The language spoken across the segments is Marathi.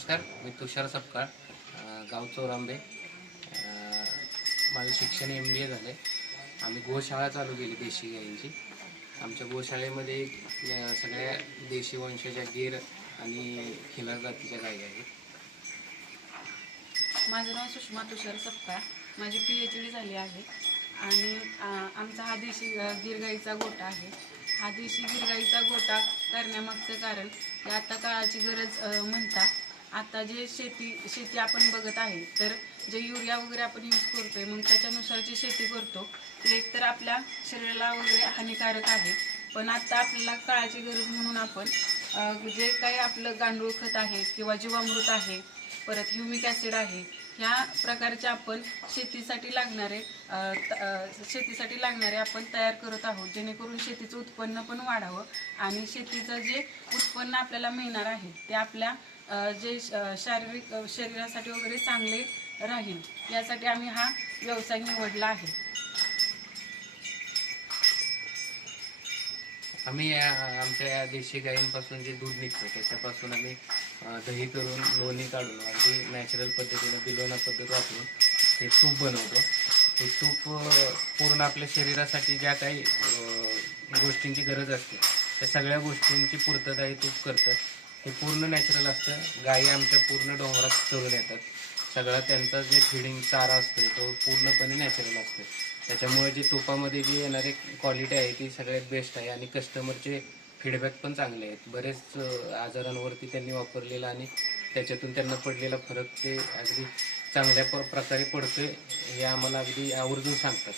नमस्कार मी तुषार सपकाळ गाव चोरांबे. माझं शिक्षण एम बी ए झालं आहे आम्ही गोशाळा चालू केली देशी गायींची. आमच्या गोशाळेमध्ये सगळ्या देशी वंशाच्या गीर आणि खिलार जातीच्या गायी आहेत. माझं नाव सुषमा तुषार सपकाळ. माझी पी एच डी झाली आहे. आणि आमचा हा देशी गिरगाईचा गोटा आहे. हा देशी गिरगाईचा गोटा करण्यामागचं कारण हे आता काळाची गरज म्हणता आता जे शेती शेती आपण बघत आहे तर जे युरिया वगैरे आपण यूज करतोय मग त्याच्यानुसार जी शेती करतो ते एकतर आपल्या शरीराला वगैरे हानिकारक आहे. पण आता आपल्याला काळाची गरज म्हणून आपण जे काही आपलं गांडूळ खत आहे किंवा जीवामृत आहे परत ह्युमिक ॲसिड आहे ह्या प्रकारचे आपण शेतीसाठी लागणारे शेतीसाठी लागणारे आपण तयार करत आहोत जेणेकरून शेतीचं उत्पन्न पण वाढावं आणि शेतीचं जे उत्पन्न आपल्याला मिळणार आहे ते आपल्या जे श- शारीरिक शरीरासाठी वगैरे चांगले राहील यासाठी आम्ही हा व्यवसाय निवडला आहे. आम्ही आमच्या या देशी गायींपासून जे दूध निघतं त्याच्यापासून आम्ही दही करून लोणी काढून अगदी नॅचरल पद्धतीने बिलोना पद्धत वापरून हे तूप बनवतो. हे तूप पूर्ण आपल्या शरीरासाठी ज्या काही गोष्टींची गरज असते त्या सगळ्या गोष्टींची पूर्तता हे तूप करतं. हे पूर्ण नॅचरल असतं. गायी आमच्या पूर्ण डोंगरात चरून येतात. सगळा त्यांचा जे फिडिंग चारा असतो तो पूर्णपणे नॅचरल असतो त्याच्यामुळे जे तुपामध्ये जी येणारी क्वालिटी आहे ती सगळ्यात बेस्ट आहे. आणि कस्टमरचे फीडबॅक पण चांगले आहेत. बरेच आजारांवरती त्यांनी वापरलेला आणि त्याच्यातून त्यांना पडलेला फरक ते अगदी चांगल्या प प्रकारे पडतोय हे आम्हाला अगदी आवर्जून सांगतात.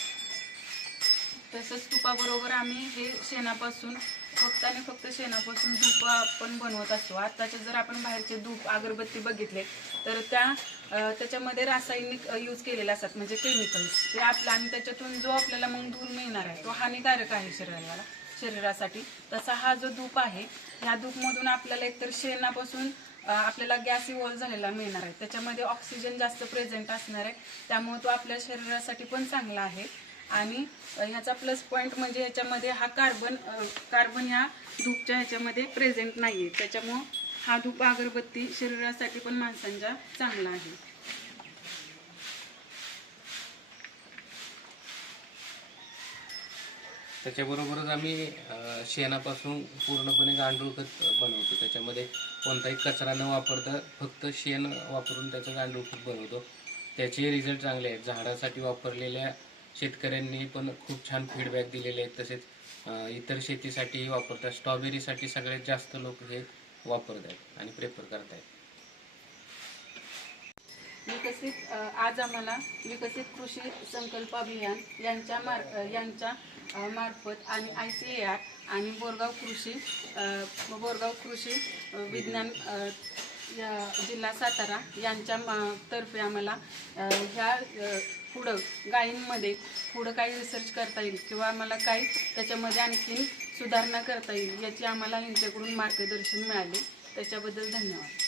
तसंच तुपाबरोबर आम्ही हे शेणापासून फक्त आणि फक्त शेणापासून धूप आपण बनवत असतो. आताचे जर आपण बाहेरचे धूप अगरबत्ती बघितले तर त्या त्याच्यामध्ये रासायनिक यूज केलेले असतात म्हणजे केमिकल्स ते आपलं आणि त्याच्यातून जो आपल्याला मग धूर मिळणार आहे तो हानिकारक आहे शरीराला शरीरासाठी. तसा हा जो धूप आहे ह्या धूपमधून आपल्याला एकतर शेणापासून आपल्याला गॅस इव्हॉल्व झालेला मिळणार आहे. त्याच्यामध्ये ऑक्सिजन जास्त प्रेझेंट असणार आहे. त्यामुळे तो आपल्या शरीरासाठी पण चांगला आहे. आणि ह्याचा प्लस पॉईंट म्हणजे ह्याच्यामध्ये हा कार्बन कार्बन ह्या धूपच्या ह्याच्यामध्ये प्रेझेंट नाही आहे त्याच्यामुळं हा धूप अगरबत्ती शरीरासाठी पण माणसांच्या चांगला आहे. त्याच्याबरोबरच आम्ही शेणापासून पूर्णपणे गांडूळ खत बनवतो. त्याच्यामध्ये कोणताही कचरा न वापरता फक्त शेण वापरून त्याचं गांडूळ खत बनवतो. त्याचे रिझल्ट चांगले आहेत. झाडासाठी वापरलेल्या शेतकऱ्यांनी पण खूप छान फीडबॅक दिलेले आहेत. तसेच इतर शेतीसाठीही वापरतात. स्ट्रॉबेरीसाठी सगळ्यात जास्त लोक हे वापरतात आणि प्रेफर करतात विकसित आज आम्हाला विकसित कृषी संकल्प अभियान यांच्या मार यांच्या मार्फत आणि आय सी ए आर आणि बोरगाव कृषी बोरगाव कृषी विज्ञान जिल्हा सातारा यांच्या मा- तर्फे आम्हाला ह्या पुढं गायींमध्ये पुढं काही रिसर्च करता येईल किंवा आम्हाला काही त्याच्यामध्ये आणखीन सुधारणा करता येईल याची आम्हाला यांच्याकडून मार्गदर्शन मिळाले. त्याच्याबद्दल धन्यवाद.